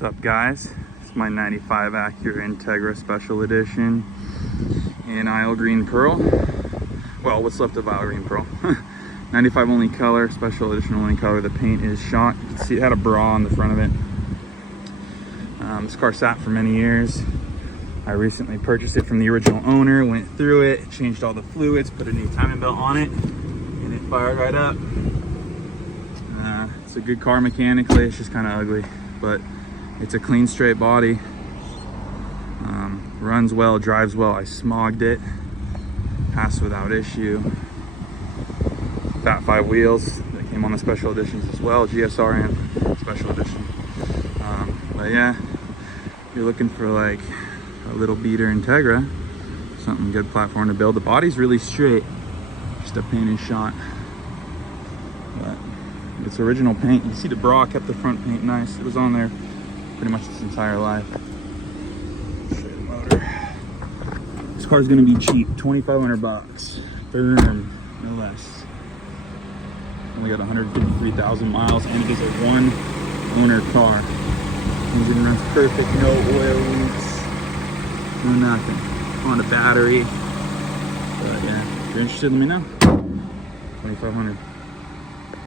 What's up, guys? It's my 95 Acura Integra Special Edition in Isle Green Pearl. Well, what's left of Isle Green Pearl. 95 only color, Special Edition only color. The paint is shot. You can see it had a bra on the front of it. This car sat for many years. I recently purchased it from the original owner, went through it, changed all the fluids, put a new timing belt on it, and it fired right up. It's a good car mechanically. It's just kind of ugly, but it's a clean, straight body. Runs well, drives well. I smogged it, passed without issue. Fat 5 wheels that came on the special editions as well, GSR and special edition. But yeah, if you're looking for like a little beater Integra, something good platform to build. The body's really straight, just the paint is shot. But it's original paint. You see the bra kept the front paint nice. It was on there pretty much its entire life. Show you the motor. This car's gonna be cheap, 2,500 bucks, firm, no less. Only got 153,000 miles, and it is a one-owner car. Engine runs perfect, no oil leaks, no nothing. On the battery. But yeah, if you're interested, let me know. 2,500.